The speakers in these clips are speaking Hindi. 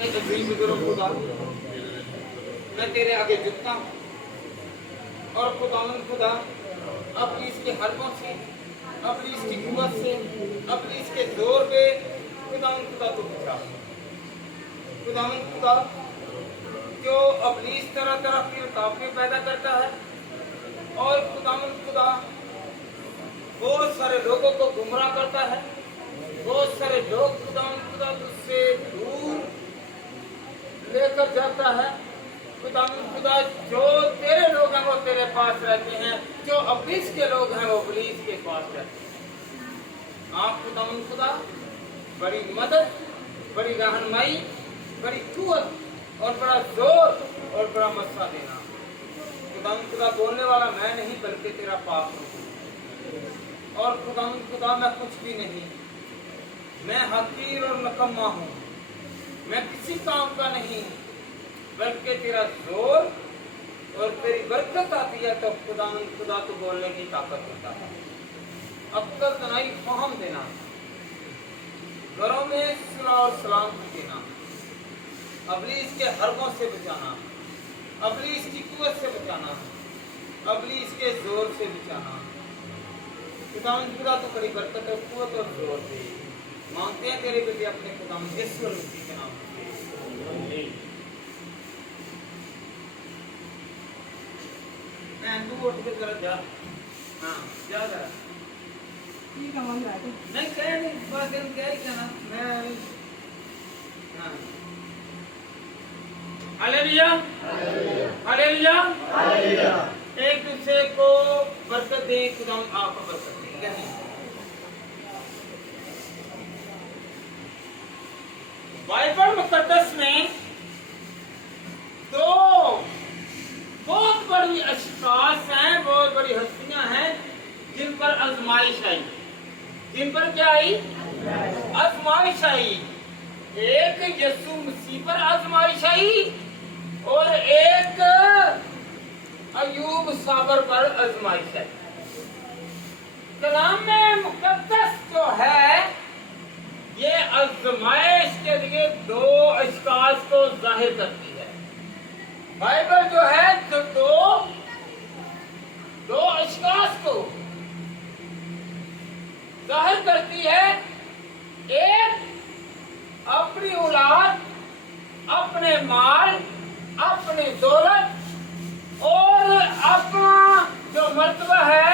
खुदा मैं तेरे आगे झुकता हूँ और खुदावंद खुदा अपनी इसके हरबों से, अपनी इसकी कुव्वत से, अपनी इसके जोर पे खुदावंद खुदा तो बचा। खुदावंद खुदा जो अपनी इस तरह तरह की रुकावटें पैदा करता है और खुदावंद खुदा बहुत सारे लोगों को गुमराह करता है। बहुत सारे लोग खुदावंद खुदा तुझसे दूर लेकर जाता है। खुदावंद खुदा जो तेरे लोग हैं वो तेरे पास रहते हैं, जो अब्लीस के लोग हैं वो अब्लीस के पास रहते हैं। आप खुदावंद खुदा बड़ी मदद, बड़ी रहनुमाई, बड़ी कुव्वत और बड़ा जोर और बड़ा मस्सा देना। खुदावंद खुदा बोलने वाला मैं नहीं बल्कि तेरा पाप हूँ। और खुदावंद खुदा मैं कुछ भी नहीं, मैं हकीर और नकम्मा हूँ, मैं किसी काम का नहीं, बल्कि तेरा जोर और तेरी बरकत आती है तो खुदावंद खुदा को बोलने की ताकत होता है। अक्ल तनाई फहम देना, घरों में सुलह और सलामती देना, अब्लीस के हरबों से बचाना, अब्लीस की कुव्वत से बचाना, अब्लीस के जोर से बचाना। खुदावंद खुदा तो बड़ी बरकत और कुव्वत और जोर दे। मांगते हैं तेरे बेटे अपने खुदावंद यीशु मसीह के नाम से। मैं तू उठ के जरा जा। हाँ जा जरा। ठीक है मम्मी आते। नहीं कह नहीं बस दिन क्या ही कहना मैं। हाँ हालेलुया हालेलुया हालेलुया। एक दूसरे को बरकत दे, खुदावंद आपको बरकत दे। कहें बाइबल मुकद्दस में दो बहुत बड़ी अशखास हैं, बहुत बड़ी हस्तियां हैं जिन पर आजमाइश आई। जिन पर क्या आई? आजमाइश आई। एक यीशु मसीह पर आजमाइश आई और एक अय्यूब साबर पर आजमाइश आई। कलाम में मुकद्दस जो है ये आजमाइश के लिए दो अशखास को जाहिर करती है। बाइबल जो है तो दो अशखास को जाहिर करती है। एक अपनी औलाद, अपने माल, अपनी दौलत और अपना जो मर्तबा है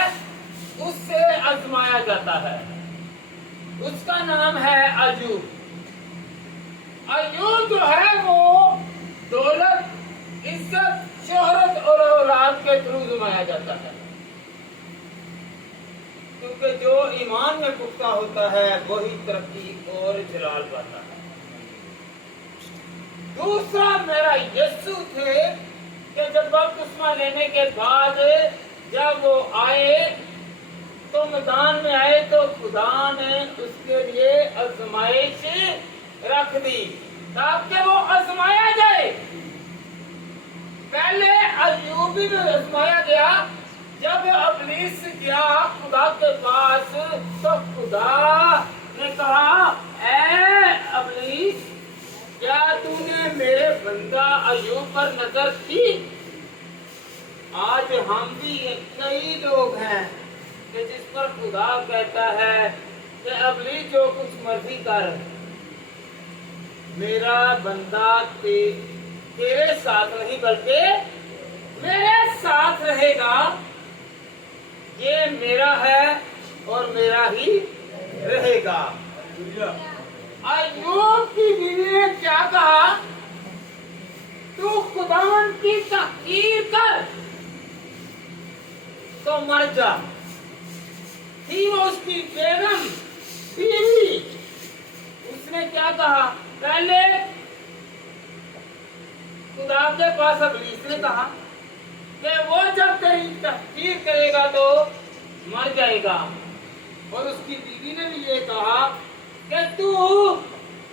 उससे आजमाया जाता है। उसका नाम है अय्यूब। अय्यूब जो है वो दौलत, इज्जत, शोहरत और औलाद के थ्रू आजमाया जाता है, क्योंकि जो ईमान में पुख्ता होता है वही तरक्की और जलाल पाता है। दूसरा मेरा यीशु थे कि जब बपतिस्मा लेने के बाद जब वो आए तो मैदान में आए तो खुदा ने उसके लिए आजमाइश रख दी ताकि वो आजमाया जाए। पहले अय्यूब में आजमाया गया। जब इब्लीस गया खुदा के पास तो खुदा ने कहा, ऐ इब्लीस, क्या तूने मेरे बंदा अय्यूब पर नजर की? आज हम भी कई लोग हैं कि जिस पर खुदा कहता है कि इब्लीस जो कुछ मर्जी कर, मेरा बंदा तेरे साथ नहीं बल्कि मेरे साथ रहेगा। ये मेरा है और मेरा ही रहेगा। अय्यूब की बीवी ने क्या कहा? तू खुदावंद की तहकीर कर तो मर जा। थी वो उसकी बेगम बीवी। उसने क्या कहा? पहले खुदा के पास इब्लीस ने कहा कि वो जब तेरी तहकीर करेगा तो मर जाएगा, और उसकी बीवी ने भी ये कहा कि तू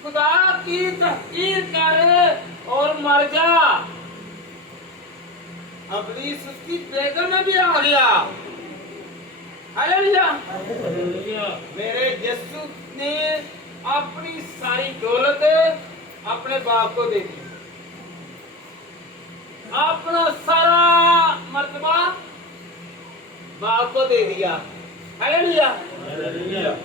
खुदा की तहकीर कर और मर जा। इब्लीस उसकी बेगम में भी आ गया। हालेलुया। मेरे यीशु ने अपनी सारी दौलत अपने बाप को दे दी, अपना सारा मर्तबा बाप को दे दिया। हालेलुया।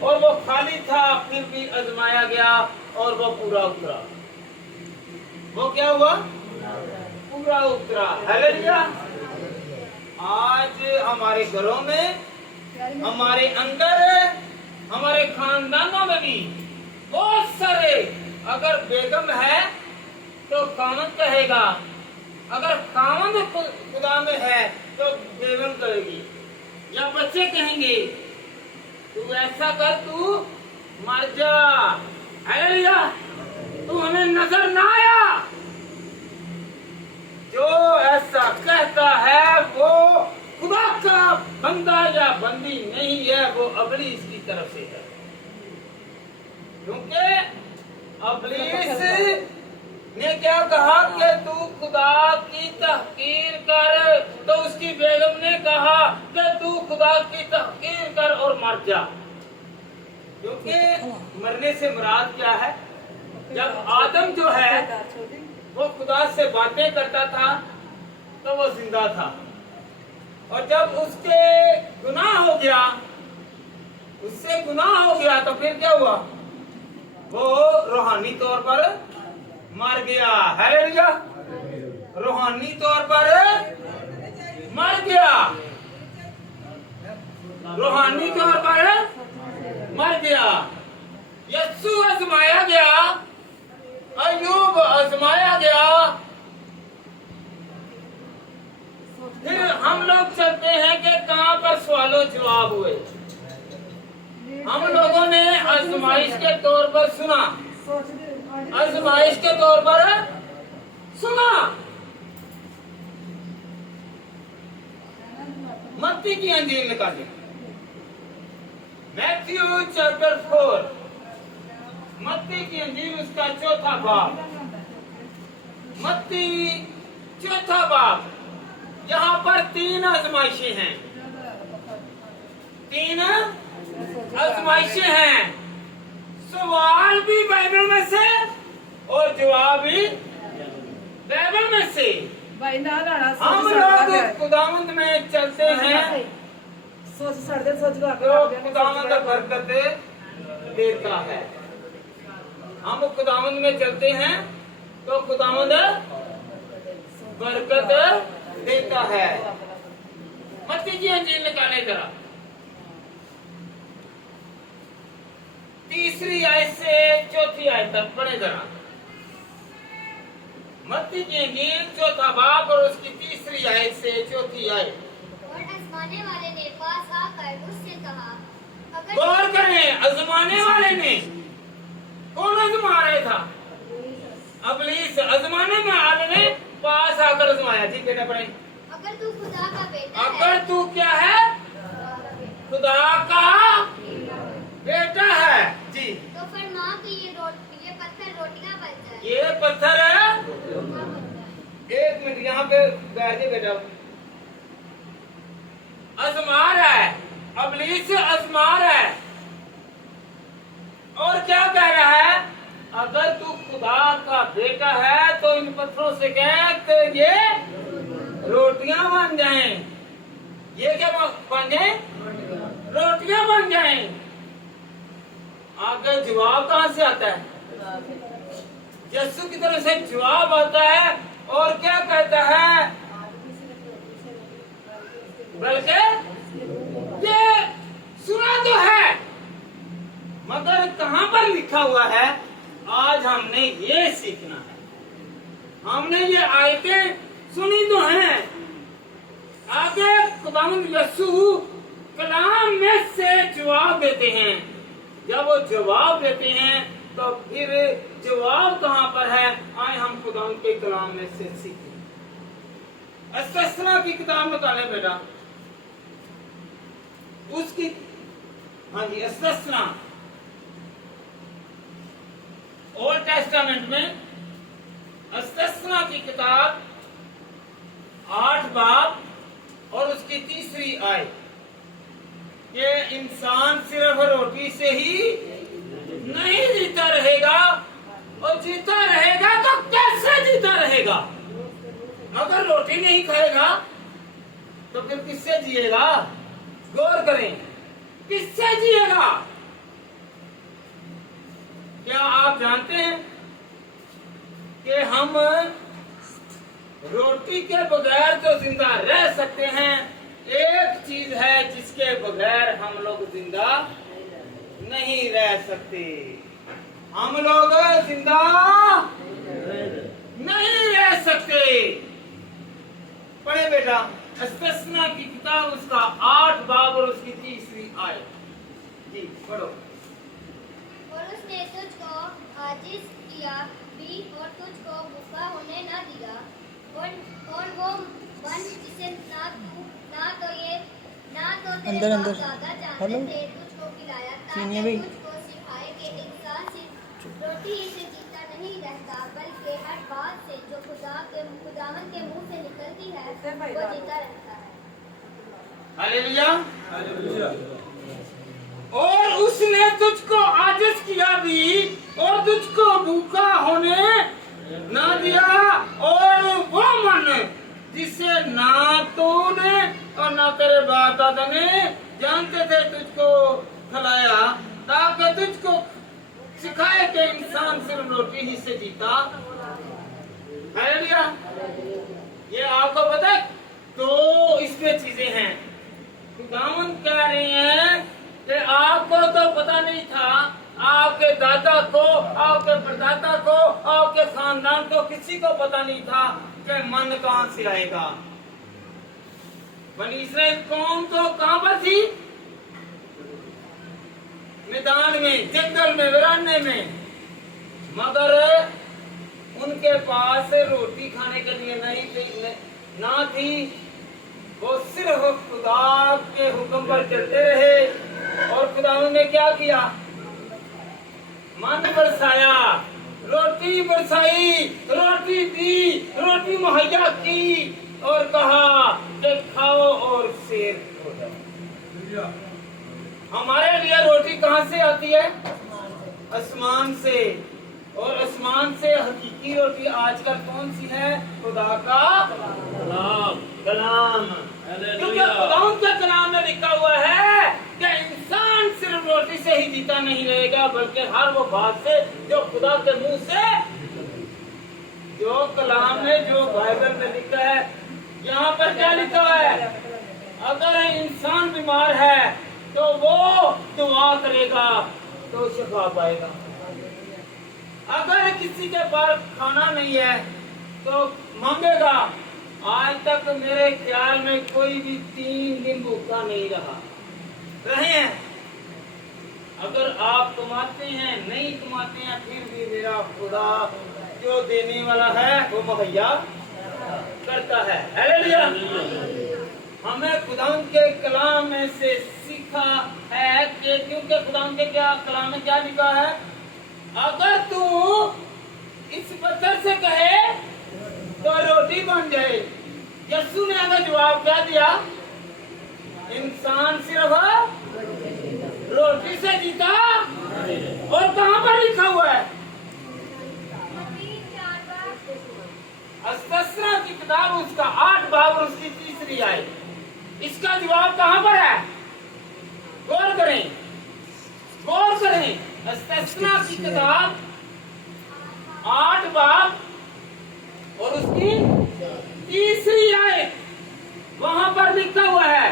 और वो खाली था, फिर भी आजमाया गया और वो पूरा उतरा। वो क्या हुआ? पूरा उतरा। हालेलुया। आज हमारे घरों में, हमारे अंदर, हमारे खानदानों में भी बहुत सारे, अगर बेगम है तो खामद कहेगा, अगर खामद खुदा में है तो बेगम कहेगी, या बच्चे कहेंगे तू ऐसा कर, तू मर जा। हालेलुया। तू हमें नजर ना आया। जो ऐसा कहता है वो खुदा का बंदा या बंदी नहीं है, वो अबलीस की तरफ से है। क्योंकि अबलीस ने क्या कहा कि तू खुदा की तहकीर कर, तो उसकी बेगम ने कहा कि तू खुदा की तहकीर कर और मर जा। क्योंकि मरने से मुराद क्या है? जब आदम जो है वो खुदा से बातें करता था तो वो जिंदा था, और जब उसके गुनाह हो गया, उससे गुनाह हो गया, तो फिर क्या हुआ? वो रूहानी तौर पर मर गया। हालेलुया। रूहानी तौर पर मर गया, रूहानी तौर पर मर गया। यीशु आजमाया गया, अय्यूब आजमाया गया। फिर हम लोग चलते हैं कि कहां पर सवालों जवाब हुए। हम लोगों ने आजमाइश के तौर पर सुना, आजमाइश के तौर पर सुना। मत्ती की अंजील निकालिए, मैथ्यू चैप्टर 4, मत्ती की अंजील उसका 4था बाब, मत्ती 4था बाब। यहाँ पर 3 आजमाइशें हैं, 3 आजमाइशें हैं। सवाल भी बाइबल में से और जवाब भी बाइबल में से। हम लोग खुदावंद में चलते हैं तो खुदावंद बरकत देता है। हम खुदावंद में चलते हैं तो खुदावंद बरकत देता है। मत्ती की अंजील निकाले जरा, 3री आयत से 4थी आयत तक पढ़े जरा। मत्ती की अंजील 4था बाब और उसकी 3री आयत से 4थी आयत। और आजमाने वाले ने पास आकर उससे कहा, गौर करें, आजमाने वाले ने, कौन आजमा रहा था? अबलीस। आजमाने में वाले ने पास आकर आजमाया। ठीक बेटा पढ़े। अगर तू खुदा का बेटा अगर तू क्या है? खुदा का बेटा है जी, तो फरमा कि ये पत्थर रोटियां बन जाए। ये पत्थर है। एक मिनट यहाँ पे बैठिए बेटा। आजमा रहा है, अबलीस आजमा रहा है, और क्या कह रहा है? अगर तू खुदा का बेटा है तो इन पत्थरों से कह तो ये रोटियां बन जाएं। ये क्या बन जाएं? रोटियां बन जाएं। आगे जवाब कहां से आता है? यीशु की तरफ से जवाब आता है, और क्या कहता है? बल्कि ये सुना तो है, मगर कहां पर लिखा हुआ है? आज हमने ये सीखना है। हमने ये आयतें सुनी तो हैं, आगे खुदावंद यीशु कलाम में से जवाब देते हैं। जब वो जवाब देते हैं तो फिर जवाब कहां पर है? आए हम खुदावंद के कलाम में से सीखें। एस्तसना की किताब निकाले बेटा, उसकी, हाँ जी, एस्तसना ओल्ड टेस्टामेंट में एस्तसना की किताब 8 बाब और उसकी 3री आयत। ये इंसान सिर्फ रोटी से ही नहीं जीता रहेगा और जीता रहेगा तो कैसे जीता रहेगा? अगर रोटी नहीं खाएगा तो फिर किससे जिएगा? गौर करें, किससे जिएगा? क्या आप जानते हैं कि हम रोटी के बगैर तो जिंदा रह सकते हैं, एक चीज है जिसके बगैर हम लोग जिंदा नहीं रह सकते। हम लोग जिंदा नहीं रह सकते। पढ़े बेटा, इस्तिस्ना की किताब उसका 8 बाब और उसकी 3री आयत। जी पढ़ो। और उसने तुझको आजिज किया भी और तुझको भूखा होने न दिया, और वो मन जिसे ना तो तेरे बाप दादा जानते थे तुझको खिलाया, ताकि तुझको सिखाए कि इंसान सिर्फ रोटी ही से जीता नहीं रहता, बल्कि हर बात से जो खुदावन के मुंह से निकलती है वो जीता रहता है। हालेलुया। और उसने तुझको आजिज किया भी और तुझको भूखा होने ना दिया, और वो मन जिसे ना तूने और ना तेरे बाप दादा ने जानते थे तुझको खिलाया, ताकि तुझको सिखाए कि इंसान सिर्फ रोटी ही से जीता। हालेलुया। ये आपको पता है? तो इसमें चीजें हैं। खुदावंद कह रहे हैं कि आपको तो पता नहीं था, आपके दादा को, आपके परदादा को, आपके खानदान को किसी को पता नहीं था कि मन कहां से आएगा। बनी इस्राएल कौम तो कहां पर थी? मैदान में, जंगल में, वीराने में, मगर उनके पास रोटी खाने के लिए नहीं थी, ना थी। वो सिर्फ खुदा के हुक्म पर चलते रहे, और खुदा ने क्या किया? मन बरसाया, रोटी बरसाई, रोटी दी, रोटी मुहैया की, और कहा कि खाओ और शेर हो जाओ। हमारे लिए रोटी कहां से आती है? आसमान से। और आसमान से हकीकी रोटी आजकल कौन सी है? खुदा का कलाम। क्योंकि खुदा के कलाम में लिखा हुआ है कि इंसान सिर्फ रोटी से ही जीता नहीं रहेगा, बल्कि हर वो बात से जो खुदा के मुंह से, जो कलाम में, जो बाइबल में लिखा है। यहाँ पर क्या लिखा है? अगर इंसान बीमार है तो वो दुआ करेगा तो शिफा पाएगा। अगर किसी के पास खाना नहीं है तो मांगेगा। आज तक मेरे ख्याल में कोई भी 3 दिन भूखा नहीं रहे हैं। अगर आप कमाते हैं, नहीं कमाते हैं, फिर भी मेरा खुदा जो देने वाला है वो मुहैया करता है। हालेलुया। हमें खुदा के कलाम में से सीखा है कि, क्योंकि खुदा के क्या कलाम में क्या लिखा है? अगर तू इस पत्थर से कहे तो रोटी बन जाए। यीशु ने अगर जवाब क्या दिया? इंसान सिर्फ रोटी से जीता। और कहां पर लिखा हुआ है? इस्तिस्ना की किताब उसका 8 बाब और उसकी 3री आयत। इसका जवाब कहां पर है? गौर करें, गौर करें। इस्तिस्ना की किताब 8 बाब और उसकी 3री आयत, वहां पर लिखा हुआ है।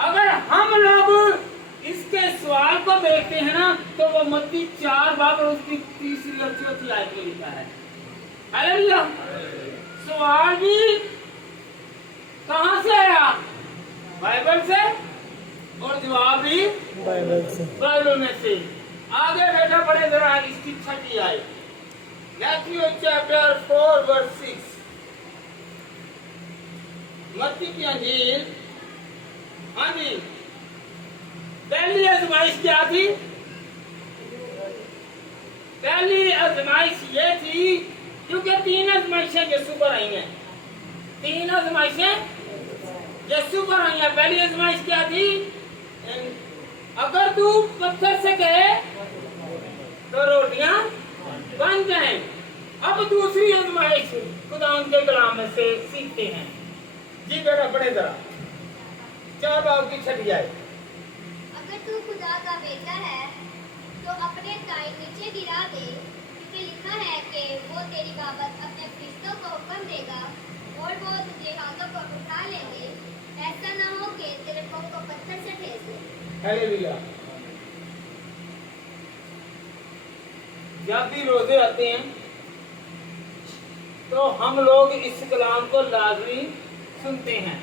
अगर हम लोग इसके सवाल को देखते हैं ना, तो वो मत्ती 4 बाब और उसकी 3री और 4थी आयत में लिखा है। हालेलुया। सवाल भी कहां से आया? बाइबल से, और जवाब भी बाइबल में से। आगे बेटा पढ़े जरा इसकी 6ठी आयत, मैथ्यू चैप्टर 4 वर्स 6। मत्ती की अंजील। हाँ जी, पहली आजमाइश क्या थी? पहली आजमाइश ये थी, क्योंकि 3 आजमाइशें यीशु पर आई हैं। 3 आजमाइशें यीशु पर आई हैं। पहली आजमाइश क्या थी? अगर तू पत्थर से कहे तो रोटियां बन जाएं। अब दूसरी आजमाइश खुदा उनके कलाम में से सीखते हैं। जी बेटा पढ़े जरा 4 बाब की छठी आए। अगर तू खुदा का बेटा है तो अपने दाएं नीचे गिरा दे, क्योंकि लिखा है कि वो तेरी बाबत अपने फरिश्तों को हुक्म देगा और वो तुझे हाथों पर उठा लेंगे, ऐसा ना हो कि तेरे पाँव को पत्थर से ठेस दे। हालेलुया। जब भी रोजे आते हैं तो हम लोग इस कलाम को लाजमी सुनते हैं।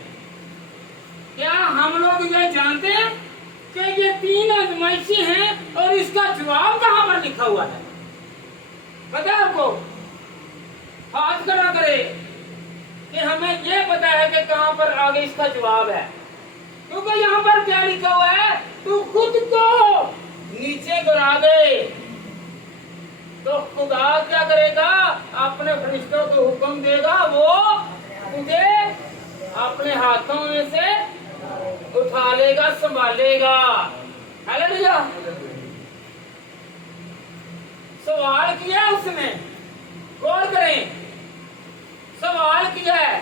क्या हम लोग ये जानते हैं कि ये 3 आजमाइशें हैं और इसका जवाब कहाँ पर लिखा हुआ है? पता है आपको? हाथ खड़ा करे कि हमें ये पता है कि कहाँ पर आगे इसका जवाब है, क्योंकि यहाँ पर क्या लिखा हुआ है? तू खुद को नीचे गिरा दे तो खुदा क्या करेगा? अपने फरिश्तों को हुक्म देगा, वो तुझे अपने हाथों में से उठा लेगा, संभालेगा। हालेलुया। सवाल किया उसने, गौर करें, सवाल किया है।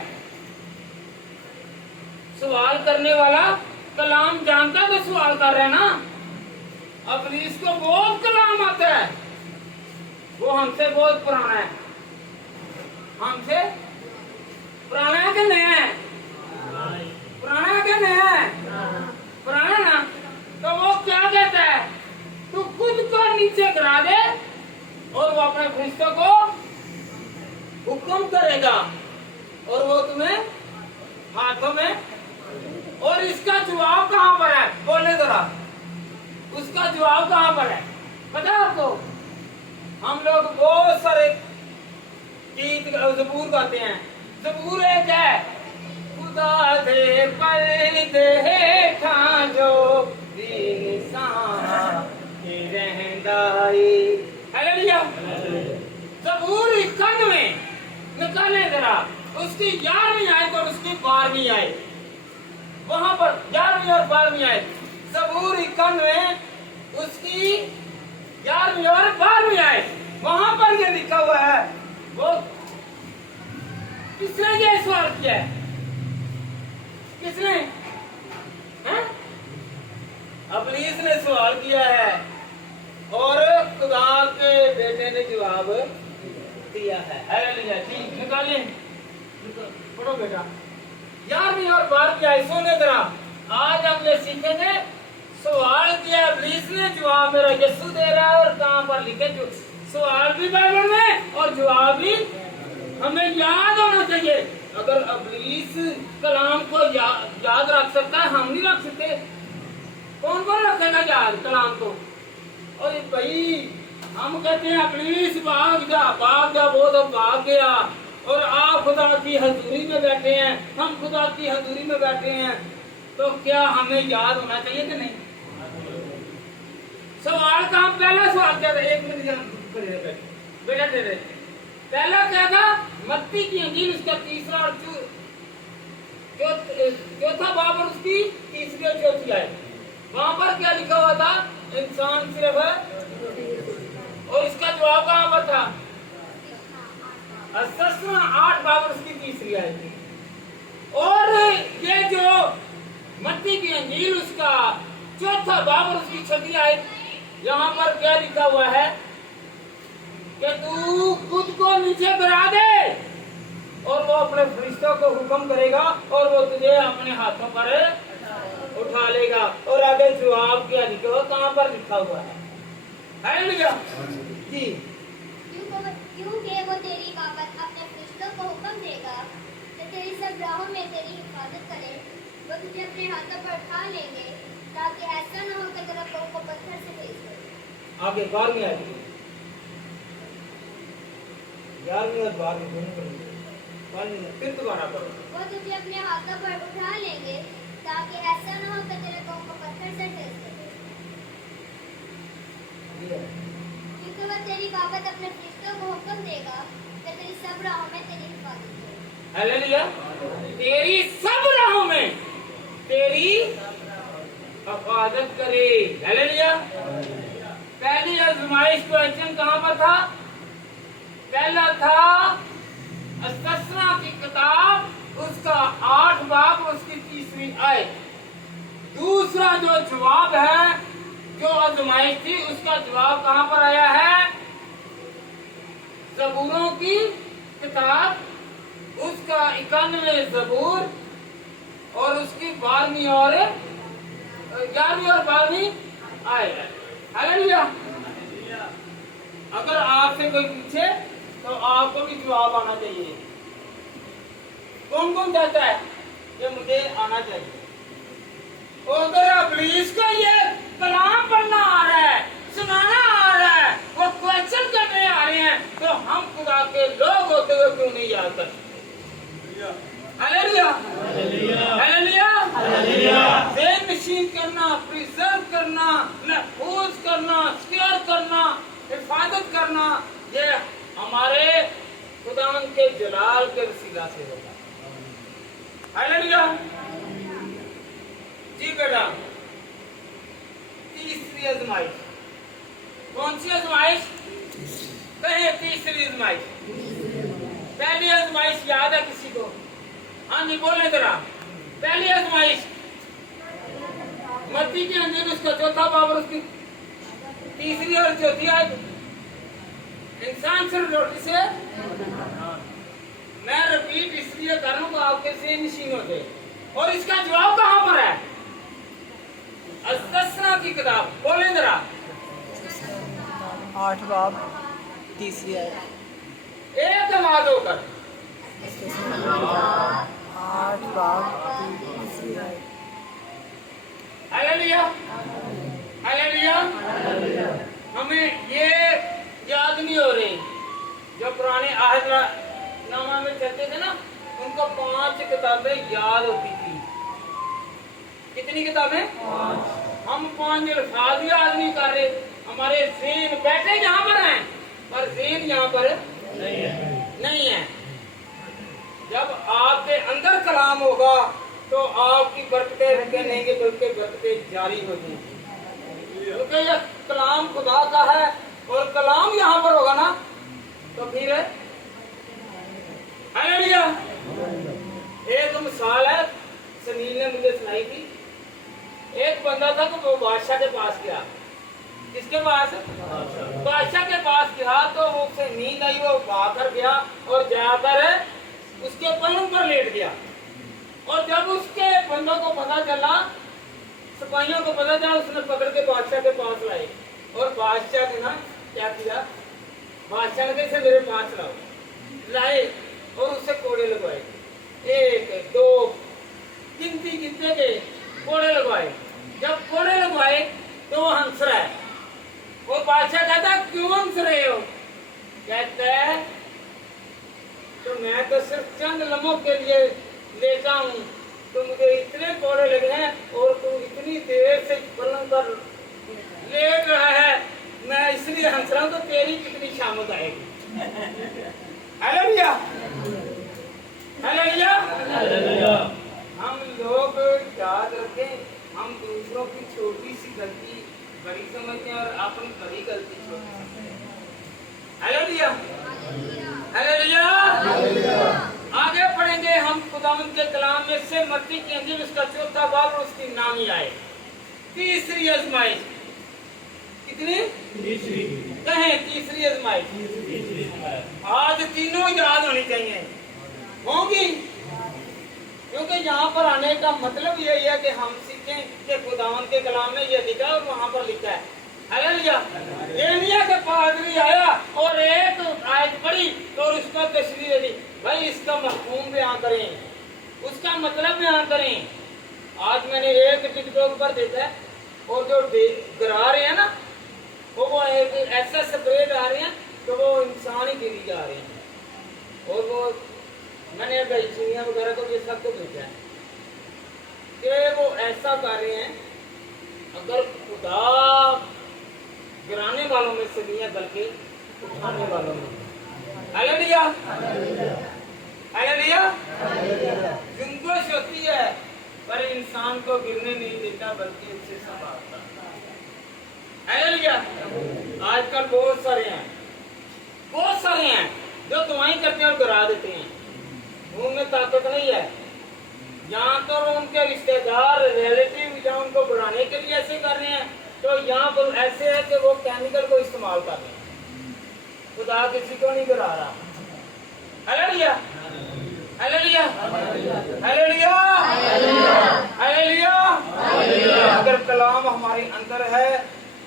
सवाल करने वाला कलाम जानता तो सवाल कर रहा है ना। अब इब्लीस को बहुत कलाम आता है, वो हमसे बहुत पुराना है। हमसे पुराना है कि नया है? पुराना है कि नया है? पुराना ना। तो वो क्या कहता है? तू खुद को नीचे गिरा दे और वो अपने फरिश्तों को हुक्म करेगा और वो तुम्हें हाथों में। और इसका जवाब कहाँ पर है? बोले जरा, उसका जवाब कहाँ पर है? पता है आपको? हम लोग बहुत सारे गीत ज़बूर गाते हैं। ज़बूर एक है, खुदा दे पर्दे ठांजो इंसान की रहंदाई। हालेलुया। ज़बूर 91 निकाले जरा, उसकी 11वीं आयत और उसकी 12वीं आयत, वहां पर 11वीं और 12वीं आयत। ज़बूर 91 उसकी 11वीं और 12वीं आयत, वहां पर ये लिखा हुआ है। वो किसने ये सवाल किया है? किसने? इब्लीस ने सवाल किया है और खुदा के बेटे ने जवाब दिया है। हालेलुया। ठीक, निकालें, पढ़ो बेटा 11वीं और 12वीं आयत सुने जरा। आज हम ये सीखेंगे, सवाल किया इब्लीस ने, जवाब मेरा यीशु दे रहा है। और कहाँ पर लिखे? जो सवाल भी बाइबल में और जवाब भी हमें याद होना चाहिए। अगर इब्लीस कलाम को याद रख सकता है, हम नहीं रख सकते। कौन कौन रखेगा याद कलाम को? और भाई हम कहते हैं इब्लीस भाग जा, वो तो भाग गया और आप खुदा की हजूरी में बैठे हैं, हम खुदा की हजूरी में बैठे हैं। तो क्या हमें याद होना चाहिए कि नहीं? सवाल का हम पहला सवाल क्या था? 1 मिनट बेटा दे रहे। पहला क्या था? मत्ती की इंजील उसका 3रा और चौथा बाब और उसकी 3री और 4थी आयत। वहां पर क्या लिखा हुआ था? इंसान सिर्फ है। और इसका जवाब कहां पर था? 8 बाब और उसकी 3री आयत। और ये जो मत्ती की इंजील उसका 4था बाब और उसकी 6ठी आयत, यहाँ पर क्या लिखा हुआ है कि तू खुद को नीचे गिरा दे और वो अपने फरिश्तों को हुक्म करेगा और वो तुझे अपने हाथों पर उठा लेगा। और आगे जवाब क्या लिखा हुआ? कहाँ पर लिखा हुआ है? हालेलुया जी। क्योंकि वो तेरी बाबत अपने फरिश्तों को हुक्म देगा कि तेरी सब राहों में तेरी हिफाजत करे, वो तुझे अपने हाथों पर उठा लेंगे, ताकि ऐसा न हो कि तेरा पाँव को पत्थर से ठेस दे। आगे 12वीं आयत, 11वीं और 12वीं दोनों पढ़ेंगे। 12वीं फिर दोबारा पढ़ो। वो तुझे अपने हाथों पर उठा लेंगे, ताकि ऐसा न हो कि तेरे पाँव को पत्थर से ठेस दे। क्योंकि वो तेरी बाबत अपने फरिश्तों को हुक्म देगा कि तेरी सब राहों में तेरी हिफाजत करे। हालेलुया। तेरी सब राहों में तेरी हिफाजत करे। हालेलुया। पहली आजमाइश क्वेश्चन कहाँ पर था? पहला था इस्तिस्ना की किताब, उसका 8 बाब, उसकी 30वीं आयत। दूसरा जो जवाब है, जो आजमाइश थी, उसका जवाब कहां पर आया है? ज़बूरों की किताब, उसका 91 ज़बूर और उसकी 12वीं और 11वीं और 12वीं आयत। हालेलुया। अगर आपसे कोई पूछे तो आपको भी जवाब आना चाहिए। कौन कौन चाहता है कि मुझे आना चाहिए? और अगर इब्लीस को ये कलाम पढ़ना आ रहा है, सुनाना आ रहा है, वो क्वेश्चन करने आ रहे हैं, तो हम खुदा के लोग होते हुए क्यों नहीं याद कर सकते? Hallelujah, hallelujah, hallelujah. ज़हन नशीन करना, प्रिजर्व करना, महफूज करना, सिक्योर करना, हिफाजत करना, ये हमारे खुदावंद के जलाल के वसीला से होगा। हालेलुया। जी बेटा, तीसरी आजमाइश कौन सी आजमाइश? कहे तीसरी आजमाइश। पहली आजमाइश याद है किसी को? हाँ जी बोले जरा। पहली आजमाइश मत्ती के अंदर उसका चौथा बाब और उसकी तीसरी और चौथी आयत। इंसान सिर्फ रोटी से, मैं रिपीट इसलिए कर रहा हूं तो आपके से नशीन होते। और इसका जवाब कहां पर है? इस्तिस्ना की किताब, बोले जरा। 8 बाब 3री आयत। एक आवाज होकर 8 बाब 3री आयत। Hallelujah, hallelujah. हमें ये याद नहीं हो रही। जो पुराने अहदनामा में चलते थे ना, उनको 5 किताबें याद होती थी। कितनी किताबें? 5। हम 5 अल्फाज याद नहीं कर रहे। हमारे ज़हन बैठे यहाँ पर हैं, पर ज़हन यहाँ पर नहीं है। जब आपके अंदर कलाम होगा तो आपकी बरकतें रुके नहीं, बल्कि बरकतें जारी होगी, क्योंकि यह कलाम खुदा का है। और कलाम यहाँ पर होगा ना तो फिर हालेलुया। एक मिसाल है, सनील ने मुझे सुनाई थी। एक बंदा था तो वो बादशाह के पास गया। किसके पास? बादशाह के पास गया तो वो उसे नींद आई, वो भागकर गया और जाकर उसके पलंग पर लेट गया। और जब उसके बंदों को पता चला, सिपाहियों को पता चला, उसने पकड़ के बादशाह के पास लाए। और बादशाह ने ना क्या किया? बादशाह ने कैसे मेरे पास लाए और उससे कोड़े लगवाए। 1 2 गिनती गिनते गए, कोड़े लगवाए। जब कोड़े लगवाए तो वो हंस रहा है। और बादशाह कहता क्यों हंस रहे हो? कहता है तो मैं तो सिर्फ चंद लम्हों के लिए लेटा हूँ, तो मुझे इतने कोड़े लगे हैं और तू इतनी देर से पलंग पर लेट रहा है, मैं इसलिए हंस रहा हूँ, तो तेरी कितनी शामत आएगी। Hallelujah, hallelujah. हम लोग याद रखें, हम दूसरों की छोटी सी गलती बड़ी समझते हैं और अपनी बड़ी गलती छोटी समझते हैं। Hallelujah, hallelujah. आगे पढ़ेंगे हम खुदावंद के कलाम में से मत्ती की अंजील उसका 4था बाब और उसकी नामी आए। तीसरी आजमाइश कितनी? तीसरी। कहें तीसरी आजमाइश। आज तीनों याद होनी चाहिए, होंगी, क्योंकि यहाँ पर आने का मतलब यही है कि हम सीखें कि खुदावंद के कलाम में ये लिखा और वहाँ पर लिखा है। हालेलुया। एलिया के पादरी आया और एक आयत पढ़ी और उसका तशरीह दी। भाई इसका मफहूम बयान करें, उसका मतलब बयान करें। आज मैंने एक टिकटॉक पर देखा है, और जो गिरा रहे हैं ना, वो ऐसा स्प्रे डाल रहे हैं तो वो इंसान ही गिरी जा रहे हैं। और वो मैंने चिड़िया वगैरह को ये सब को भेजा है कि वो ऐसा कर रहे हैं। अगर खुदा गिराने वालों में से नहीं है बल्कि उठाने वालों में। Hallelujah, hallelujah. जुम्बश होती है पर इंसान को गिरने नहीं देता बल्कि उससे संभालता। हालेलुया। आजकल बहुत सारे हैं, बहुत सारे हैं जो दुआएं करते हैं और गिरा देते हैं। मुंह में ताकत नहीं है। यहाँ तो उनके रिश्तेदार रिलेटिव या उनको बुलाने के लिए ऐसे कर रहे हैं, तो यहाँ पर ऐसे है कि वो केमिकल को इस्तेमाल कर रहे हैं। खुदा किसी को नहीं गिरा रहा। Hallelujah, hallelujah, hallelujah, hallelujah. अगर कलाम हमारे अंदर है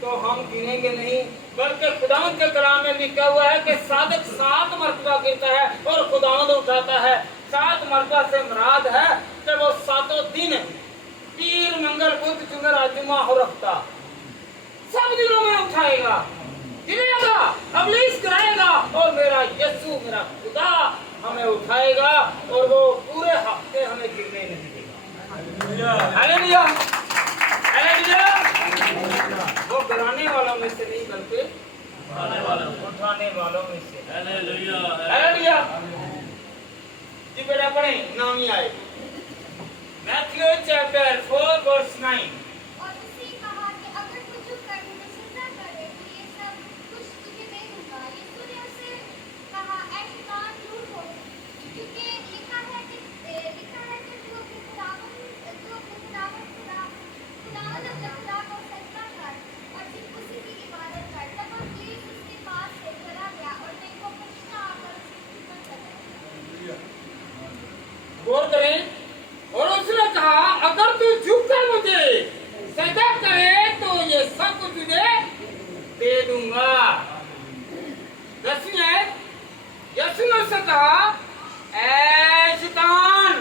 तो हम गिनेंगे नहीं, बल्कि खुदावंद के कलाम में लिखा हुआ है कि साधक 7 मरतबा गिरता है और खुदावंद उठाता है। 7 मरतबा से मुराद है कि वो 7 दिन, पीर, मंगल, बुध, जुमेरात, जुमा और हफ्ता, सब दिनों में उठाएगा, गिरेगा, अबलीस कराएगा, और मेरा यीशु, मेरा खुदा हमें उठाएगा और वो पूरे हफ्ते हमें गिरने नहीं देगा। Hallelujah, hallelujah. वो गिराने वालों में से नहीं बल्कि उठाने वालों में से। Hallelujah, hallelujah. जी बेटा पढ़ें, नाम ही आए। Matthew chapter 4 verse 9। और उसने कहा कि अगर तू चुप कर मुझे सजदा करे तो ये सब कुछ तुझे दे दूंगा। यीशु ने उससे कहा, ऐ शैतान दूर हो, क्योंकि लिखा है कि तू अपने खुदा को सजदा कर और सिर्फ उसी की इबादत कर। तब इब्लीस उसके पास से चला गया और देखो फरिश्ता आकर उसकी खिदमत कर रहा था। गौर करें। और उसने कहा, अगर तू झुककर मुझे सजदा करे तो ये सब कुछ तुझे दे दूंगा। 10वीं आयत, यीशु ने उससे कहा, ऐ शैतान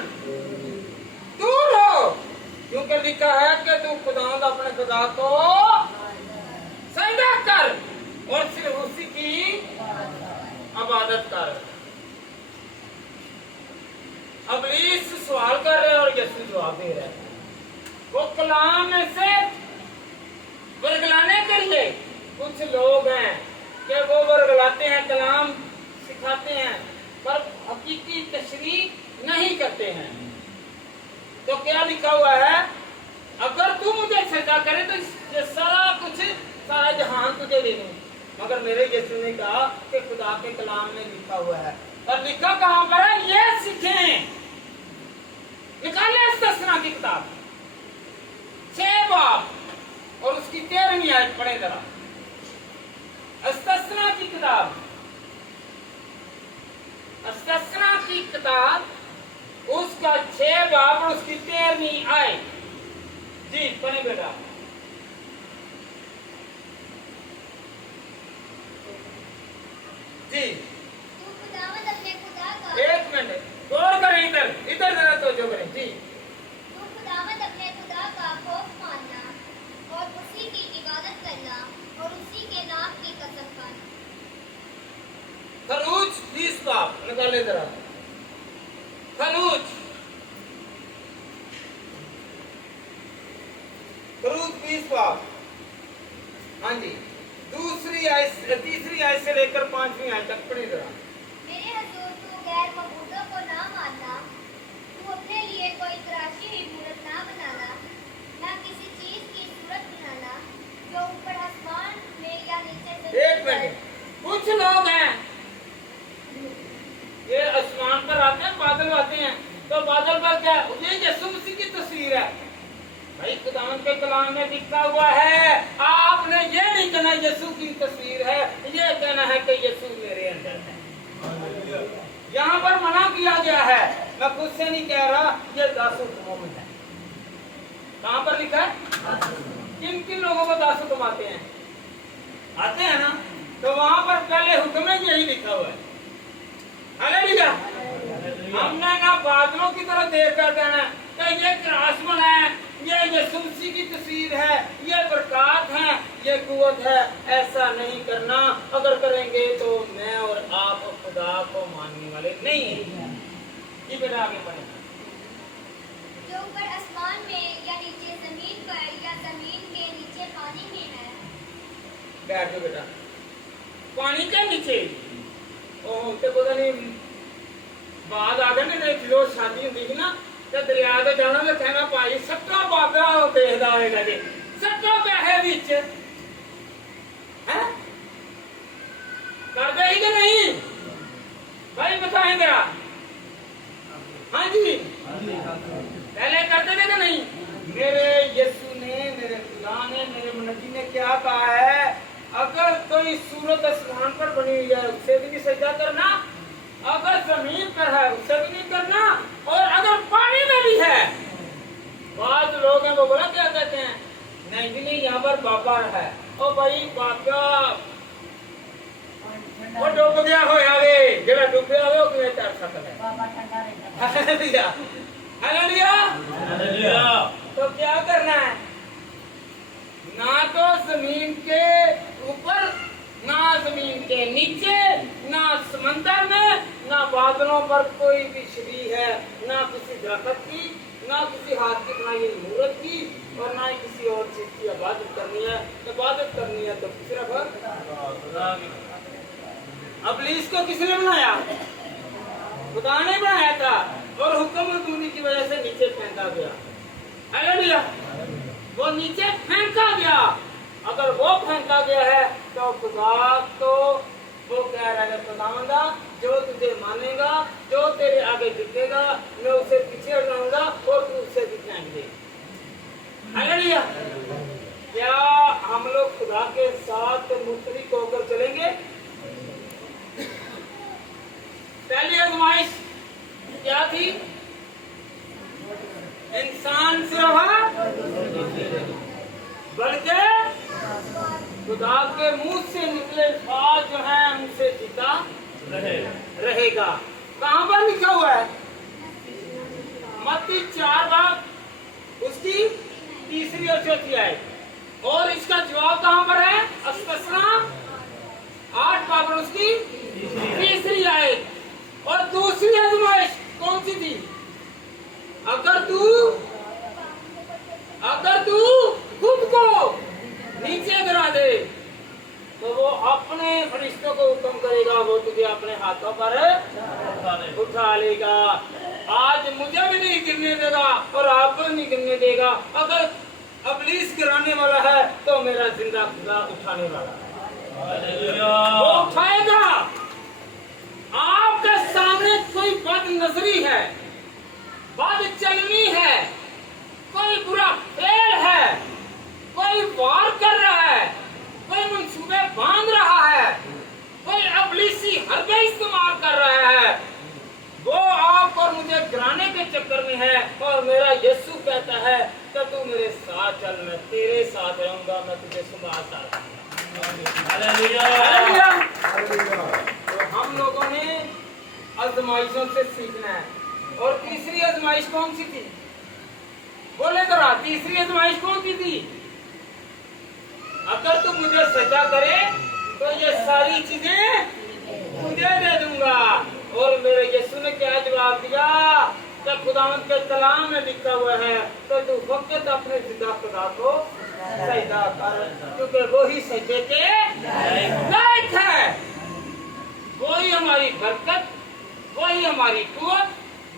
दूर हो, क्योंकि लिखा है कि तू खुदावंद अपने खुदा को सजदा कर और सिर्फ उसी की इबादत कर। इब्लीस सवाल कर रहे हैं और यीशु जवाब दे रहे हैं। वो कलाम में से वर्गलाने के लिए कुछ लोग हैं कि वो वर्गलाते हैं, कलाम सिखाते हैं, पर हकीकी तशरीह नहीं करते हैं। तो क्या लिखा हुआ है, अगर तू मुझे सजदा करे तो ये सारा कुछ, सारा जहान तुझे दे दूं। मगर मेरे यीशु ने कहा कि खुदा के कलाम में लिखा हुआ है, और लिखा कहां पर है, ये सीखें। निकाले इस्तिस्ना की किताब 6 बाब और उसकी 13वीं आयत पढ़े जरा। इस्तिस्ना की किताब, इस्तिस्ना की किताब उसका 6 बाब और उसकी 13वीं आयत। जी पढ़े बेटा। जी तू खुदावंद अपने खुदा का, एक मिनट गौर करें, इधर इधर जरा तवज्जो करें। जी तू खुदावंद अपने खुदा का खौफ मानना और उसी की इबादत करना और उसी के नाम की कसम खाना। खरूज 20 बाब निकाले जरा। खरूज 20 बाब। हाँ जी, दूसरी आयत, तीसरी आयत से लेकर 5वीं आयत तक पढ़े जरा। मेरे हजूर तू गैर मबूदों को ना मानना, तू अपने लिए कोई तराशी हुई मूरत ना बनाना, ना किसी चीज की सूरत बनाना जो ऊपर आसमान में या नीचे जमीन एक मिनट, कुछ लोग हैं ये आसमान पर आते हैं, बादल आते हैं, तो बादल पर क्या, ये यीशु मसीह की तस्वीर है। भाई खुदावंद के कलाम में लिखा हुआ है, आपने ये नहीं कहना यीशु की तस्वीर है, ये कहना है कि यीशु मेरे अंदर है। यहाँ पर मना किया गया है, मैं खुद से नहीं कह रहा, ये 10 हुक्मों में है। कहाँ पर लिखा है? किन किन लोगों को 10 हुक्म आते हैं? आते हैं ना, तो वहां पर पहले हुक्म में यही लिखा हुआ है। हालेलुया। हमने ना बादलों की तरफ देख कर कहना कि ये आसमान है, ये यीशु मसीह की तस्वीर है, ये बरकत है, ये कुव्वत है, ऐसा नहीं करना। अगर करेंगे तो मैं और आप खुदा को मानने वाले नहीं हैं। ये बेटा आगे बढ़े। जो ऊपर आसमान में या नीचे जमीन पर या जमीन के नीचे पानी में है। बैठ जाओ बेटा। पानी के नीचे ਉਹ ਤੇ ਪਤਾ ਨਹੀਂ ਬਾਦ ਆ ਗਏ ਨੇ ਜਦੋਂ ਸ਼ਾਦੀ ਹੁੰਦੀ ਸੀ ਨਾ ਤੇ ਦਰਿਆ ਤੇ ਜਾਣਾ ਤੇ ਕਹਿਣਾ ਭਾਈ ਸੱਟਾ ਬਾਬਾ ਉਹ ਦੇਖਦਾ ਹੋਏਗਾ ਜੀ ਸੱਟਾ ਪੈਸੇ ਵਿੱਚ ਹੈ ਕਰਦੇ ਹੀ ਕਿ ਨਹੀਂ भाई बताएं जरा। हाँ जी, पहले करते थे कि नहीं? मेरे यीशु ने, मेरे खुदा ने, मेरे नबी ने क्या कहा है? अगर कोई सूरत आसमान पर बनी हुई है उससे भी नहीं सजदा करना, अगर जमीन पर है उससे भी नहीं करना, और अगर पानी में भी है। बाद लोग हैं वो बोला क्या कहते हैं, नहीं भी नहीं यहाँ पर बाबा है। ओ भाई बाबा वो डूब गया हो यारे, जरा डूब गया हो कि नहीं तैर सकता है। बाबा ठंडा रहता है। Hallelujah, hallelujah, hallelujah. तो क्या करना है? ना तो जमीन के ऊपर, ना जमीन के नीचे, ना समंदर में, ना बादलों पर कोई भी छवि है, ना किसी दरख्त की, ना किसी हाथ की बनाई हुई मूर्त की, और ना ही किसी और चीज की इबादत करनी है। इबादत करनी है तो सिर्फ खुदा की। इब्लीस को किसने बनाया? खुदा ने बनाया था, और हुक्म दूरी की वजह से नीचे फेंका गया। हालेलुया, वो नीचे फेंका गया। अगर वो फेंका गया है तो खुदा तो वो कह रहा है, खुदावंदा जो तुझे मानेगा, जो तेरे आगे झुकेगा, मैं उसे पीछे हटाऊंगा और तू उससे भी फेंक दे। हालेलुया। क्या हम लोग खुदा के साथ मुशरिक होकर चलेंगे? पहली आजमाइश क्या थी? इंसान से बल्कि खुदा के मुंह से निकले बात जो है उनसे जीता रहेगा। कहाँ पर लिखा हुआ है? मत्ती 4 बाब उसकी 3री और 4थी आयत। और इसका जवाब कहाँ पर है? अस्पष्टना 8 बाब उसकी 3री आयत। और दूसरी आजमाइश कौन सी थी? अगर तू खुद को नीचे गिरा दे तो वो अपने फरिश्तों को हुक्म करेगा, वो तुझे अपने हाथों पर उठा लेगा। आज मुझे भी नहीं गिरने देगा और आपको नहीं गिरने देगा। अगर इब्लीस गिराने वाला है तो मेरा जिंदा खुदा उठाने वाला है। वो उठाएगा। आपके सामने कोई बद नजरी है, बद चलनी है, कोई बुरा फेल है, कोई वार कर रहा है, कोई मंसूबे बांध रहा है, कोई इब्लीसी हरबे इस्तेमाल कर रहा है, वो आप और मुझे गिराने के चक्कर में है। और मेरा यीशु कहता है कि तू मेरे साथ चल, मैं तेरे साथ रहूंगा, मैं तुझे संभालता रहूंगा। हालेलुया। तो हम लोगों ने आजमाइशों से सीखना है। और तीसरी आजमाइश कौन सी थी? बोले तो रहा, तीसरी आजमाइश कौन सी थी? अगर तू मुझे सजा करे तो ये सारी चीजें तुझे दे दूंगा। और मेरे यीशु ने क्या जवाब दिया? तो खुदावंद के कलाम में लिखा हुआ है तो तू फकत अपने जिंदा खुदा को सजदा कर, क्योंकि वो ही सजदे के लायक है। वही हमारी बरकत, वही हमारी कुव्वत,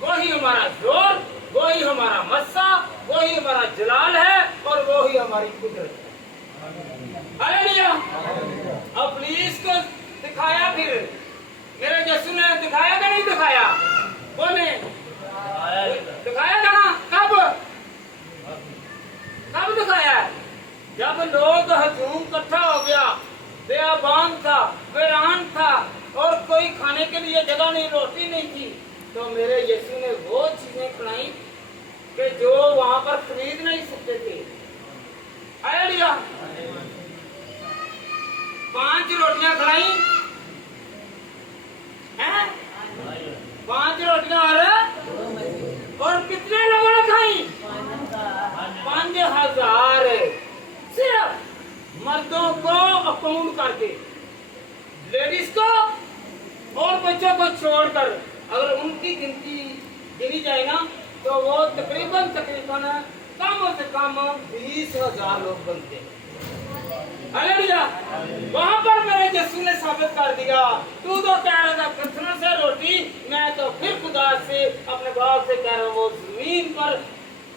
वही हमारा जोर, वही हमारा मस्सा, वही हमारा जलाल है और वही हमारी कुदरत है। हालेलुया। इब्लीस को दिखाया, फिर मेरे यीशु ने दिखाया कि नहीं दिखाया? बोले दिखाया था ना। कब दिखाया? जब लोग हजूम इकट्ठा हो गया, बेआबान था, वीरान था और कोई खाने के लिए जगह नहीं, रोटी नहीं थी, तो मेरे यीशु ने वो चीजें खिलाई कि जो वहां पर खरीद नहीं सकते थे। हालेलुया। 5 रोटियां खिलाई हैं, 5 रोटियां और कितने लोगों ने खाई? 5000। सिर्फ मर्दों को अकाउंट करके, लेडीज को और बच्चों को छोड़कर अगर उनकी गिनती गिनी जाए ना तो वो तकरीबन कम से कम 20,000 लोग बनते हैं। हालेलुया। वहां पर मेरे यीशु ने साबित कर दिया, तू तो कह रहा था पत्थरों से रोटी, मैं तो फिर खुदा से अपने बाप से कह रहा हूँ वो जमीन पर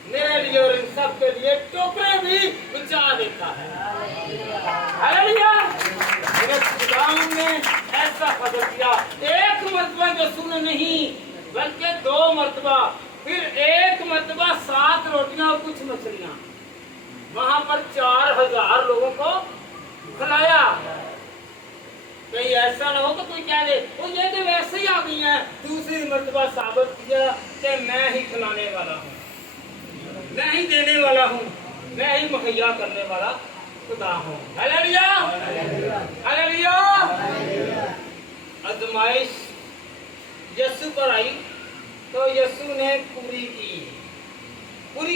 मेरे लिए और इन सब के लिए टोकरे भी बिछा देता है। हालेलुया। मेरे खुदा ने ऐसा फजल किया, एक मरतबा यीशु ने नहीं बल्कि 2 मरतबा, फिर एक मरतबा 7 रोटियां और कुछ मछलियां, वहां पर 4000 लोगों को खिलाया। कहीं ऐसा ना हो कि कोई कह दे वो ये तो वैसे ही आ गई है। दूसरी मरतबा साबित किया कि मैं ही खिलाने वाला हूँ, मैं ही देने वाला हूँ, मैं ही मुहैया करने वाला खुदा हूँ। Hallelujah, hallelujah. आजमाइश यीशु पर आई तो यीशु ने पूरी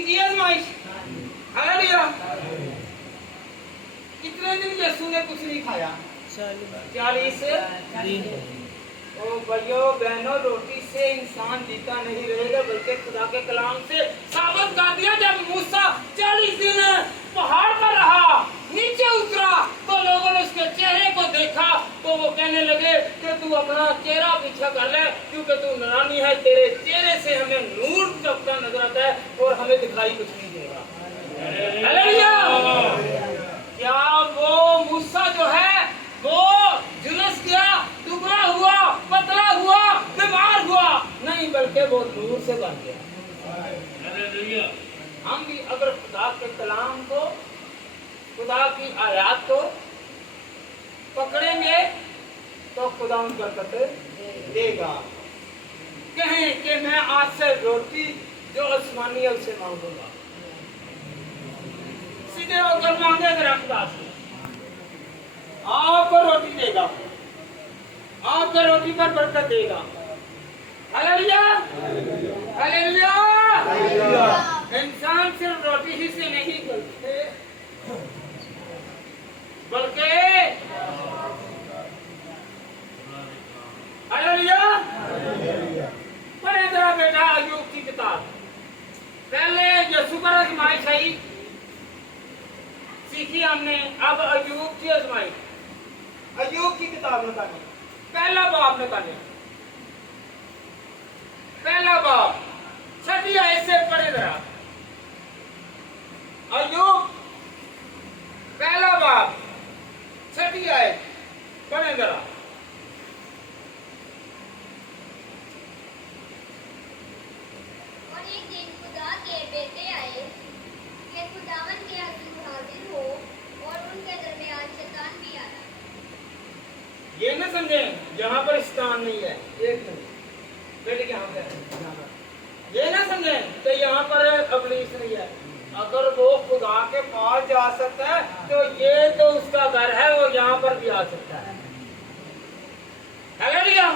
की आजमाइश। हालेलुया। कितने दिन यीशु ने कुछ नहीं खाया? 40 दिन। ओ भाइयों बहनों, रोटी से इंसान जीता नहीं रहेगा बल्कि खुदा के कलाम से साबित कर दिया। जब मूसा 40 दिन पहाड़ पर रहा, नीचे उतरा तो लोगों ने उसके चेहरे को देखा तो वो कहने लगे कि तू अपना चेहरा पीछा कर ले, क्योंकि तू नूरानी है, तेरे चेहरे से हमें नूर चमकता नजर आता है और हमें दिखाई कुछ नहीं देगा। हालेलुया। क्या वो मूसा जो है वो झुलस गया, दुबला हुआ, पतला हुआ, बीमार हुआ? नहीं, बल्कि वो नूर से बन गया। हम भी अगर खुदा के कलाम को, खुदा की आयत को पकड़ेंगे तो खुदा उन बरकत देगा। कहें कि मैं आज से रोटी जो आसमानी है उसे मांगूंगा, सीधे होकर मांगे अगर खुदा से, आपको रोटी देगा, आपको रोटी पर बरकत देगा। Hallelujah, hallelujah. इंसान सिर्फ रोटी ही से नहीं बल्कि हालेलुया। पढ़े जरा बेटा अय्यूब की किताब। पहले यीशु पर आजमाइश आई सीखी हमने, अब अय्यूब की आजमाइश। अय्यूब की किताब निकाली, पहला बाब निकाले, पहला बाब 6 आयत से पढ़े जरा। अय्यूब पहला बाब 6 आयत पढ़े जरा। और एक दिन खुदा के बेटे आए कि खुदावन के हुजूर हाजिर हो, और उनके दरमियान शैतान भी आया। ये न समझें यहाँ पर शैतान नहीं है, एक मिनट बेटे यहाँ पे, ये ना समझें कि यहाँ पर इब्लीस नहीं है। अगर वो खुदा के पास जा सकता है तो ये तो उसका घर है, वो यहाँ पर भी आ सकता है। हालेलुया,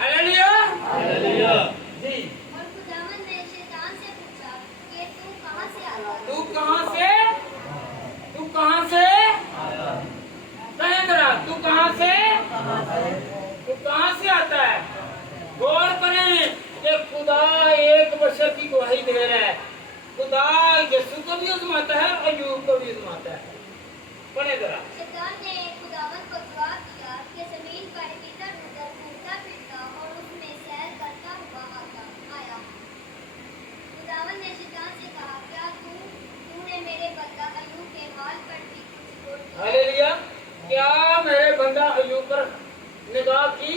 हालेलुया, हालेलुया जी। और खुदावन ने शैतान से पूछा कि तू कहाँ से आता है? तू कहाँ से कहें जरा, तू कहाँ से आता है? गौर करें कि खुदा एक बशर की गवाही दे रहा है। खुदा यीशु को भी आजमाता है, अय्यूब को भी आजमाता है। पढ़े जरा। शैतान ने खुदावन को जवाब दिया कि जमीन पर इधर उधर घूमता फिरता और उसमें सैर करता हुआ आया। खुदावन ने शैतान से कहा, क्या तूने मेरे बंदा अय्यूब के हाल पर भी कुछ गौर किया? हालेलुया। क्या मेरे बंदा अय्यूब पर निगाह की,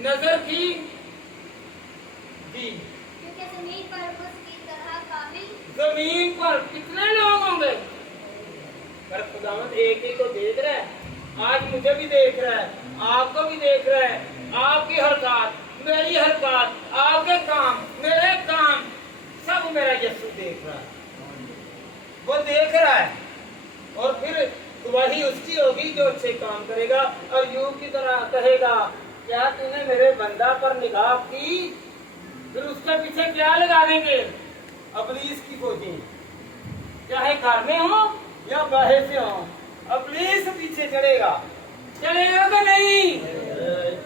नजर की जी? क्योंकि जमीन पर उसकी तरह कामिल जमीन पर कितने लोग होंगे, पर खुदावंद एक ही को देख रहा है। आज मुझे भी देख रहा है, आपको भी देख रहा है। आपकी हरकत, मेरी हरकत, आपके काम, मेरे काम, सब मेरा यीशु देख रहा है। वो देख रहा है और फिर वही उसकी होगी जो अच्छे काम करेगा। और यूब की तरह कहेगा, क्या तूने मेरे बंदा पर निगाह की? फिर उसके पीछे क्या लगा देंगे? इब्लीस की फौजी, चाहे घर में हो या बाहर से हो, इब्लीस पीछे चढ़ेगा कि नहीं?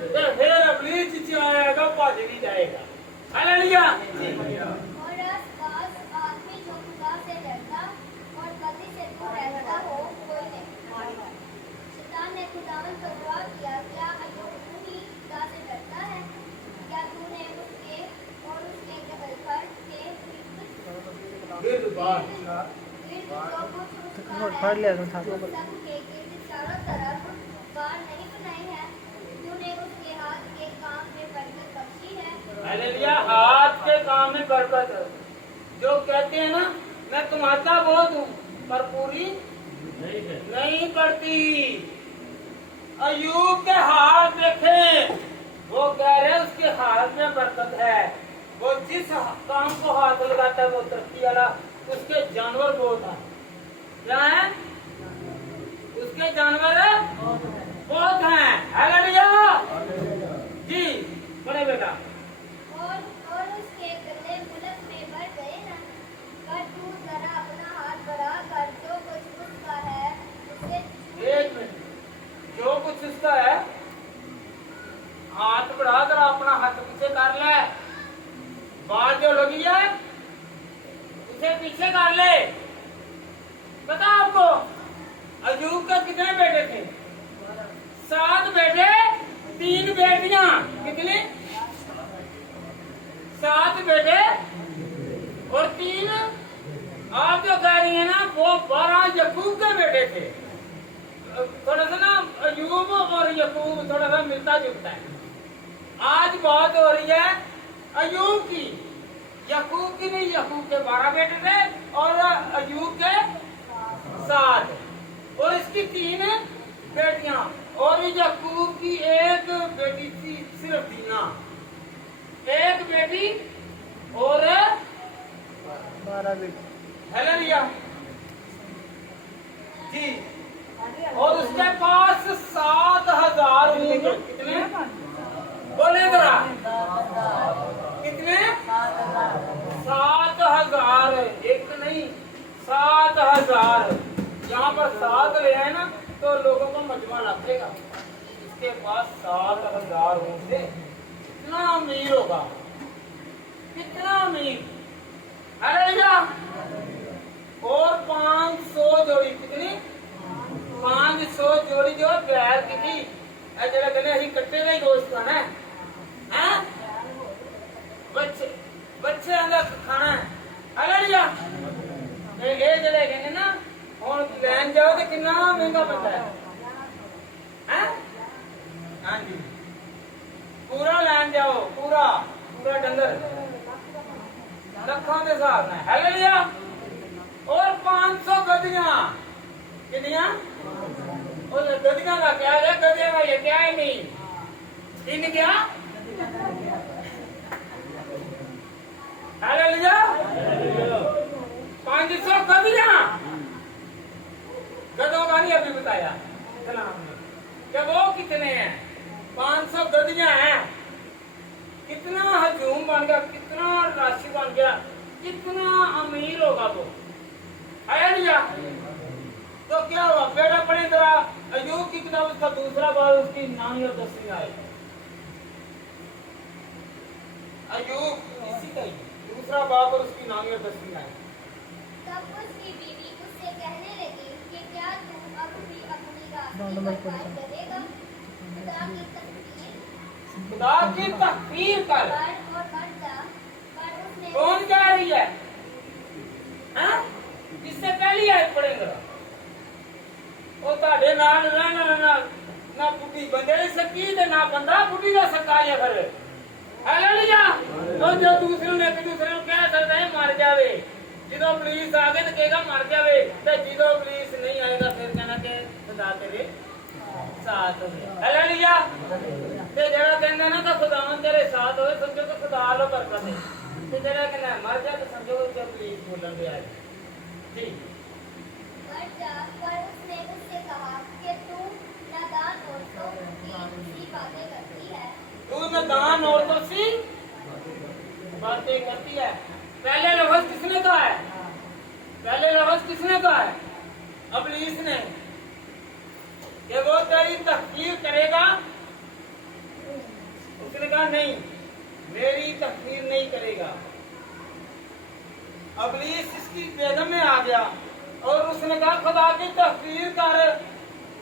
तो फिर इब्लीस पीछे आएगा, भाग भी जाएगा। हालेलुया। और आसपास आदमी जो खुदा से डरता और पति से दूर रहता हो कोई नहीं। शैतान ने खुदावन को जवाब दिया, क्या अय्यूब तू ही खुदा से डरता है? क्या तूने उसके और उसके घर के पढ़ लिया था। चारों तरफ बाढ़ नहीं बनाई है? हालेलुया। हाथ के काम में बरकत है। जो कहते हैं ना मैं कमाता बहुत हूँ पर पूरी नहीं पड़ती। अयूब के हाथ देखें, वो कह रहे उसके हाथ में बरकत है। वो जिस काम को हाथ लगाता है वो तरक्की वाला। उसके जानवर बहुत हैं। क्या है? उसके जानवर बहुत हैं। हालेलुया जी। बड़े बेटा और उसके गले मुल्क में बढ़ गए ना। पर तू जरा अपना हाथ बढ़ा कर जो कुछ उसका है उसे एक मिनट, जो कुछ उसका है हाथ बढ़ा कर अपना हाथ पीछे कर ले। बात जो लगी है उसे पीछे कर ले। पता आपको अयूब के कितने बेटे थे? 7 बेटे 3 बेटियां। कितने? 7 बेटे और 3। आप जो कह रही है ना वो 12 यकूब के बेटे थे। थोड़ा सा ना अयूब और यकूब थोड़ा सा मिलता जुलता है। आज बात हो रही है अयूब की, यकूब की नहीं। यकूब के 12 बेटे थे और अयूब के 7 और इसकी 3 बेटियां और यकूब की 1 बेटी थी, सिर्फ दीना। 1 बेटी और 12 बेटे। हालेलुया जी। और उसके पास 7,000 ऊँट। कितने? बोले जरा कितने? 7,000। एक नहीं 7,000। यहाँ पर 7 ले आए ना तो लोगों को मजमा लगेगा। इसके पास 7,000 ऊँट थे। कितना अमीर होगा, कितना अमीर। हालेलुया। और 500 जोड़ी। कितनी? 500 जोड़ी जो बैल की थी। जरा कहने अभी कट्टे का ही गोश्त खाना है। बच्चे अंदर खाना है। हालेलुया। ये जरा कहने ना और लैन जाओ तो कितना महंगा पड़ता है। हाँ जी, पूरा लैन जाओ, पूरा डंगर लखों के साथ में। हालेलुया। और 500 गदियां। कितनियां? और गदियां का क्या है? गदियां का ये क्या है? नहीं इन क्या? हालेलुया। 500 गदियां। गदों का नहीं अभी बताया कि वो कितने हैं। 500 गदियां हैं। कितना हजूम बन गया, कितना राशि बन गया, कितना अमीर होगा वो। हालेलुया। तो क्या हुआ? बेटा पढ़े जरा अयूब की किताब उसका 2रा बार उसकी 9वीं और 10वीं आयत। अयूब इसी का ही 2रा बाब और उसकी 9वीं और 10वीं आयत। तब उसकी बीवी उससे कहने लगी कि क्या तू अब भी अपनी रास्ते पर कायम रहेगा? खुदा की तकबीर कर। बढ़ और बढ़ जा। पर उसने कौन कह रही है? इससे पहली आयत पढ़ेंगे। ਉਹ ਤੁਹਾਡੇ ਨਾਲ ਰਹਿਣਾ ਨਾ ਬੁੱਢੀ ਬੰਦੇ ਦੀ ਸਕੀ ਤੇ ਨਾ ਬੰਦਾ ਬੁੱਢੀ ਦਾ ਸਕਾਇਆ ਫਿਰ। ਹਾਲੇਲੂਇਆ। ਉਹ ਜੋ ਦੂਸਰੇ ਨੂੰ ਇੱਕ ਦੂਸਰੇ ਨੂੰ ਕਹਿ ਸਕਦਾ ਹੈ ਮਰ ਜਾਵੇ। ਜਦੋਂ ਪੁਲਿਸ ਆ ਗਏ ਤਾਂ ਕਹੇਗਾ ਮਰ ਜਾਵੇ ਤੇ ਜਦੋਂ ਪੁਲਿਸ ਨਹੀਂ ਆਏਗਾ ਫਿਰ ਕਹਿਣਾ ਕਿ ਖੁਦਾ ਤੇਰੇ ਸਾਥ ਹੋਵੇ। ਹਾਲੇਲੂਇਆ। ਤੇ ਜਿਹੜਾ ਕਹਿੰਦਾ ਨਾ ਤਾਂ ਖੁਦਾਵੰਦ ਤੇਰੇ ਸਾਥ ਹੋਵੇ ਸਮਝੋ ਕਿ ਖੁਦਾ ਵੱਲੋਂ ਬਰਕਤ ਹੈ। ਤੇ ਜਿਹੜਾ ਕਹਿੰਦਾ ਮਰ ਜਾ ਤਾਂ ਸਮਝੋ ਕਿ ਪੁਲਿਸ ਬੋਲਣ ਦੇ ਆਏ ਜੀ। पर उसने उससे कहा कि तू नादान औरतों की बातें करती है। तू नादान औरतों सी बातें करती है। पहले लफ्ज किसने कहा है? पहले लफ्ज किसने कहा है? इब्लीस ने कि वो तेरी तकफीर करेगा। उसने कहा नहीं, मेरी तकफीर नहीं करेगा। इब्लीस इसकी बेगम में आ गया और उसने कहा खुदा की तकफीर कर,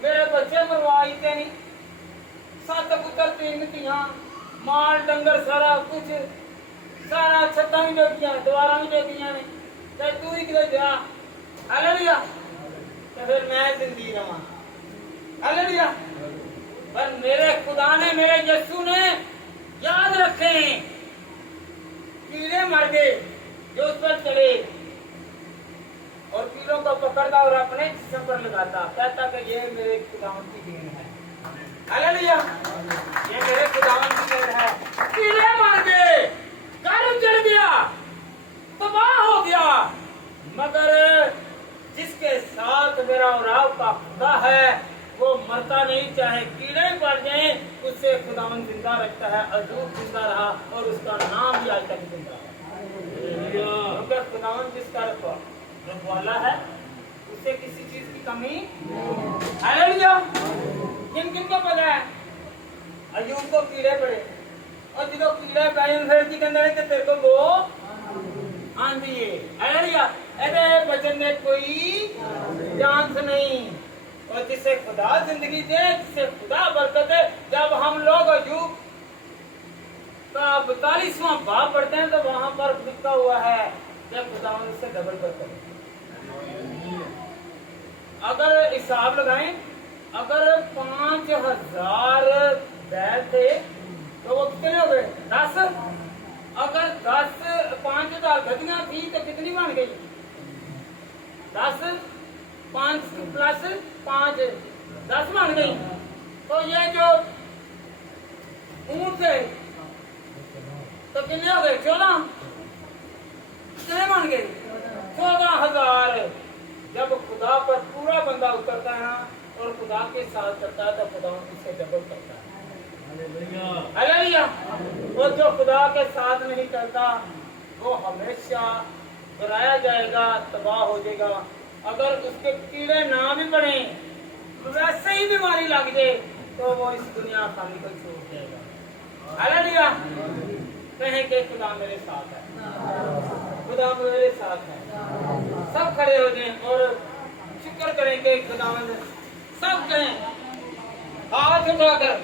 मेरे बच्चे मरवाईते नहीं। 7 पुत्र 3 धियां, माल डंगर सारा कुछ, सारा छत्तां भी बेटियां, दवारां भी बेटियां ने, ते तू ही किधर जा। हालेलुया। तो फिर मैं जिंदगी रहा। हालेलुया। पर मेरे खुदा ने, मेरे यीशु ने याद रखे मर गए जो उस पर चले और कीड़ों को पकड़ता और अपने जिस्म पर लगाता, कहता कि ये मेरे खुदावन की देन है। हालेलुया, ये मेरे खुदावन की देन है। कीड़े मर गए, घर उजड़ गया, तबाह हो गया, मगर जिसके साथ मेरा और आपका खुदा है वो मरता नहीं, चाहे कीड़े पड़ जाएं, उससे खुदावन जिंदा रखता है। अजूब जिंदा रहा और उसका नाम भी आज तक जिंदा है। क्योंकि खुदावन जिसका रखवाला है उससे किसी चीज की कमी। हालेलुया, किन किन को पता है अयूब को कीड़े पड़े और जो कीड़े पड़े फिर की कहते हैं कि तेरे को वो आंधी है। हालेलुया, ऐसे वचन में कोई चांस नहीं। और जिससे खुदा जिंदगी दे, जिससे खुदा बरकत दे। जब हम लोग अयूब का 42वां बाब पढ़ते हैं तो वहां पर लिखा हुआ है कि खुदा उससे डबल बरकत। अगर हिसाब लगाएं, अगर 5000 बैल थे तो वो कितने हो गए? 10। अगर 5000 गद्दियां थी तो कितनी बन गई? 10 5 प्लस 5 10 बन गई। तो ये जो ऊंट थे तो कितने हो गए? 14। कितने बन गए? 14,000। जब खुदा पर पूरा बंदा उतरता है और खुदा के साथ करता है तो खुदा उससे डबल करता है। हालेलुया। और जो खुदा के साथ नहीं करता वो हमेशा गिराया जाएगा, तबाह हो जाएगा। अगर उसके कीड़े ना भी पड़े, वैसे ही बीमारी लग जाए तो वो इस दुनिया खाली को छोड़ जाएगा। हालेलुया, कहें कि खुदा मेरे साथ है, खुदा मेरे साथ है। सब खड़े हो जाएं और शुक्र करेंगे खुदावंद। सब कहें हाथ उठाकर